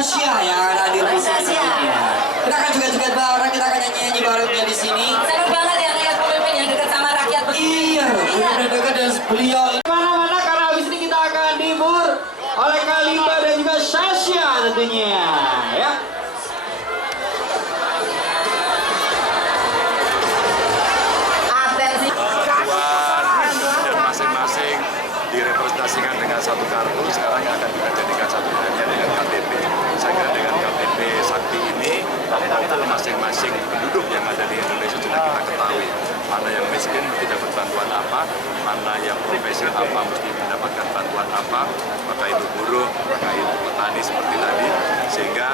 Sasha yang hadir di sini. Kita akan juga bareng, kita akan nyanyi-nyanyi barengnya di sini. Seru banget ya lihat pemimpin yang dekat sama rakyat begini. Iya, benar dekat dan beliau. Mana-mana karena habis ini kita akan dihibur oleh Kalimba dan juga Sasha tentunya, ya. Dan masing-masing direpresentasikan dengan satu kartu, sekarang akan kita jadikan satu hanya dengan KTP. Saya kira dengan KTP Sakti ini, profil masing-masing penduduk yang ada di Indonesia sudah kita ketahui. Mana yang miskin mesti dapat bantuan apa, mana yang profesi apa mesti mendapatkan bantuan apa, maka itu buruh, maka itu petani seperti tadi. Sehingga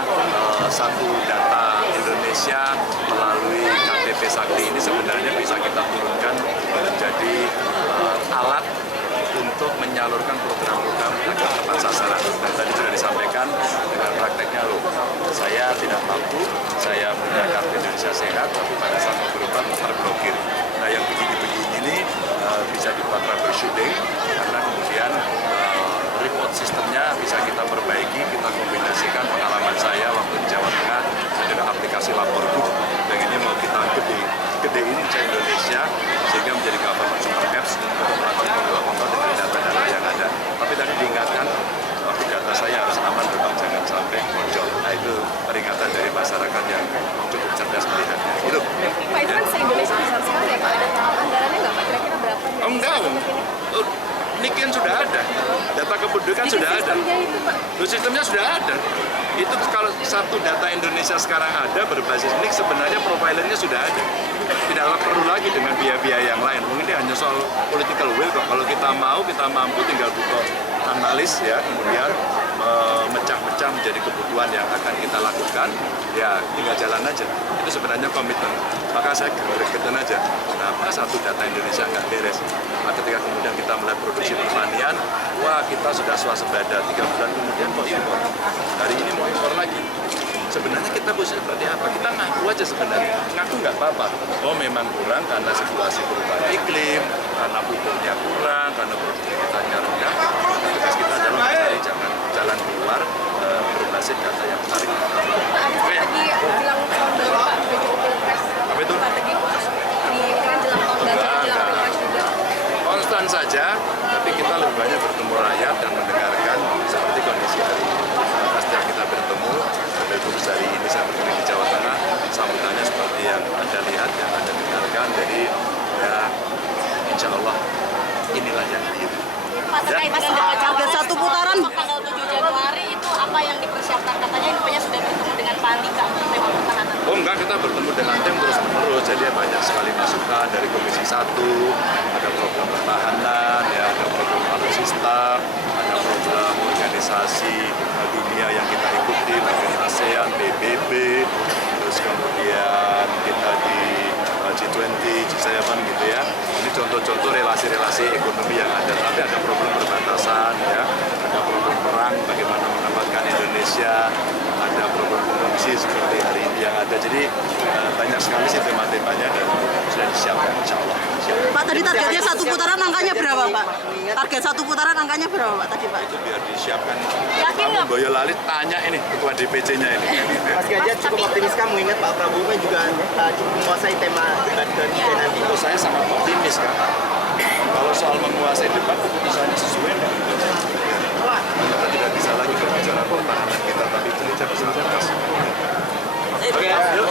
satu data Indonesia melalui KTP Sakti ini sebenarnya bisa kita turunkan menjadi alat untuk menyalurkan program-program agar tepat sasaran. Dan tadi sudah disampaikan dengan prakteknya loh, saya tidak mampu, saya punya kartu Indonesia Sehat, tapi pada saat berobat terblokir. Nah yang begini-begini ini bisa dibuat troubleshooting, karena kemudian report sistemnya bisa kita perbaiki, kita kombinasikan pengalaman saya waktu di Jawa Tengah dengan aplikasi Laporbook. Dan ini mau kita gedein ke Indonesia sehingga menjadi government super apps untuk melakukan kontrol dengan data-data yang ada. Tapi tadi diingatkan, data saya harus aman, Bapak, jangan sampai bocor. Nah itu peringatan dari masyarakat yang cukup cerdas melihatnya. Gitu. Pak, itu kan se-Indonesia besar sekali ya Pak, ada anggarannya nggak Pak? Kira-kira berapa? Oh, enggak, Niken sudah ada, data kependudukan sudah ada. Sistemnya sudah ada. Itu kalau satu data Indonesia sekarang ada berbasis NIK, sebenarnya profilernya sudah ada. Tidak perlu lagi dengan biaya-biaya yang lain. Mungkin ini hanya soal political will kok. Kalau kita mau, kita mampu, tinggal buka analis ya, kemudian memecah-mecah menjadi kebutuhan yang akan kita lakukan, ya tinggal jalan aja. Itu sebenarnya komitmen. Maka saya gergetan aja. Kenapa satu data Indonesia nggak beres? Nah, ketika kemudian kita mulai produksi pertanian, wah kita sudah swasembada, 3 bulan kemudian mau impor. Hari ini mau impor lagi. Sebenarnya kita bisa seperti apa? Kita ngaku aja sebenarnya. Ngaku nggak apa-apa. Oh memang kurang karena situasi perubahan iklim, karena pupuknya kurang, karena produktivitasnya rendah. Tugas kita adalah mencari jalan keluar berbasis data yang menarik. Strategi jelang tahun baru Pak, udah cukup pilpres. Apa itu? Strategi khusus di kan jelang tahun baru, jelang pilpres juga. Konstan saja, tapi kita lebih banyak bertemu rakyat dan mendengarkan seperti kondisi hari ini. Karena setiap kita bertemu, sampai khusus hari ini saya bertemu di Jawa Tengah, sambutannya seperti yang Anda lihat, yang Anda dengarkan. Jadi ya insya Allah inilah yang dihidup. Pak, terkait dengan target satu putaran Tanggal 7 Januari itu apa yang dipersiapkan? Katanya infonya sudah bertemu dengan Pak Andika, Menteri Pertahanan. Oh enggak, kita bertemu dengan tim terus-menerus, jadi banyak sekali masukan dari Komisi 1, ada program pertahanan, ya, ada program alutsista, ada program organisasi dunia yang kita ikuti, bagian ASEAN, PBB, terus kemudian kita di G20, G7 gitu ya. Ini contoh-contoh relasi-relasi ekonomi yang ada, tapi ada problem perbatasan, ya, ada problem perang, bagaimana menempatkan Indonesia, ada problem korupsi seperti hari ini yang ada. Jadi banyak sekali sih tema-temanya dan sudah disiapkan, insya Allah. Pak, tadi targetnya satu putaran angkanya berapa Pak? Target satu putaran angkanya berapa Pak tadi Pak? Itu biar disiapkan. Yakin nggak? Boyolali tanya ini ketua DPC-nya ini. Mas Ganjar cukup optimis kan mengingat Pak Prabowo kan juga cukup menguasai tema debat ketiga nanti. Itu saya sangat optimis kan. Kalau soal menguasai debat, keputusannya sesuai dengan kita tidak bisa lagi berbicara pertahanan kita, tapi kerja bersama-sama. Oke, yuk.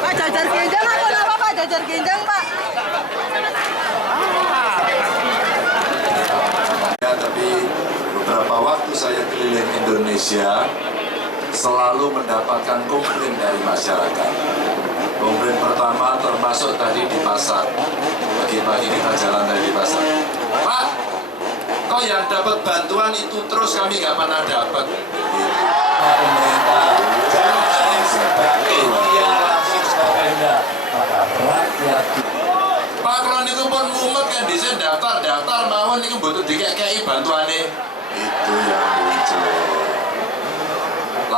Pak, jajar genjang atau apa Pak? Jajar genjang Pak? Ya, tapi beberapa waktu saya keliling Indonesia selalu mendapatkan komplain dari masyarakat. Komplain pertama termasuk tadi di pasar. Pagi-pagi kita jalan dari pasar. Pak, kok yang dapat bantuan itu terus kami nggak pernah dapat? Pemerintah jangan sebagai dia langsung sepeda pada rakyat. Pak Kron itu pun mumet kan bisa daftar mawon itu butuh dikei bantuannya. Itu yang muncul.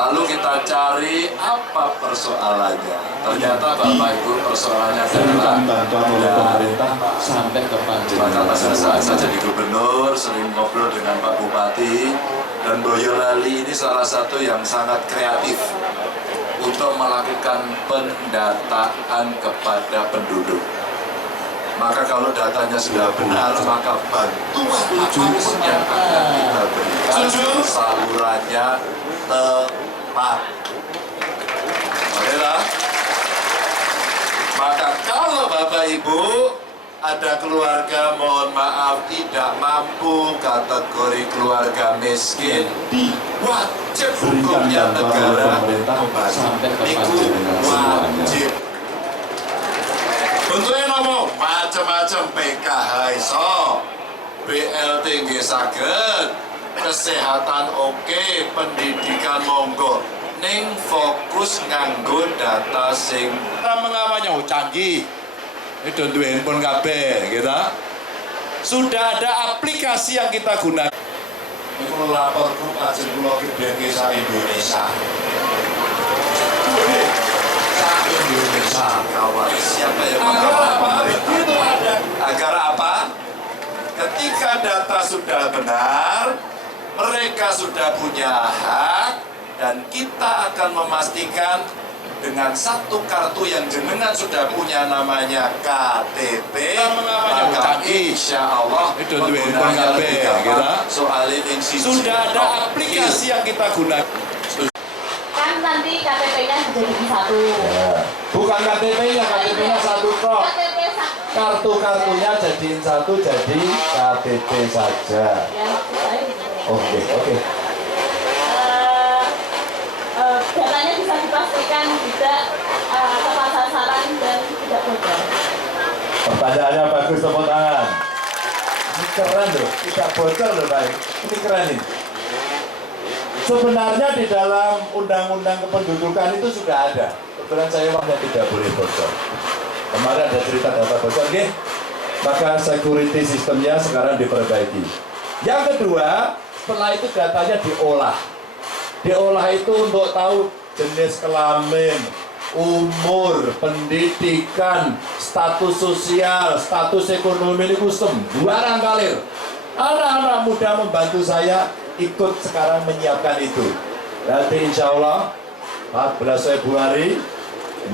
Lalu kita cari apa persoalannya. Ternyata Bapak Ibu persoalannya adalah bantuan oleh pemerintah sampai ke maka pada saat saya jadi gubernur sering ngobrol dengan Pak Bupati, dan Boyolali ini salah satu yang sangat kreatif untuk melakukan pendataan kepada penduduk. Maka kalau datanya sudah benar, maka bantuan apapun yang akan kita berikan salurannya tepat. Oke lah. Maka kalau Bapak Ibu ada keluarga mohon maaf tidak mampu, kategori keluarga miskin, wajib hukumnya negara sampai ke itu wajib. Bentuknya ngomong macam-macam PKH iso, BLT nggih saged, kesehatan oke, pendidikan monggo. Ning fokus nganggo data sing mengawanya canggih. Itu duwe handphone kabeh, gitu. Sudah ada aplikasi yang kita gunakan. Iku lapor grup ajeng kula ki Desa Indonesia. Indonesia kawan, siapa yang mengawal? Begitu ada. Agar apa? Ketika data sudah benar, mereka sudah punya hak, dan kita akan memastikan dengan satu kartu yang jenengan sudah punya namanya KTP, maka insya Allah penggunanya lebih gampang. Soal ini Sudah ada aplikasi yang kita gunakan. Kan nanti KTP-nya dijadiin satu. Bukan KTP-nya, KTP-nya satu kok. KTP satu. Kartu-kartunya jadiin satu, jadi KTP saja. Ya, maksud saya gitu. Oke. Datanya bisa dipastikan tidak tepat sasaran dan tidak bocor. Pertanyaannya bagus, tepuk tangan. Ini keren loh, tidak bocor loh Pak. Ini keren ini. Sebenarnya di dalam undang-undang kependudukan itu sudah ada. Kebetulan saya orangnya tidak boleh bocor. Kemarin ada cerita data bocor, oke? Maka security sistemnya sekarang diperbaiki. Yang kedua, setelah itu datanya diolah. Diolah itu untuk tahu jenis kelamin, umur, pendidikan, status sosial, status ekonomi ini sembarang kalir. Anak-anak muda membantu saya ikut sekarang menyiapkan itu. Nanti insya Allah 14 Februari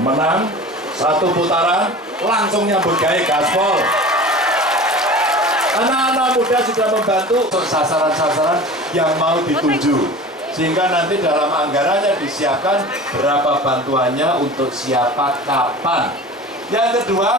menang satu putaran langsung nyambut gawe gaspol. Anak-anak muda sudah membantu untuk sasaran-sasaran yang mau dituju. Sehingga nanti dalam anggarannya disiapkan berapa bantuannya untuk siapa kapan. Yang kedua,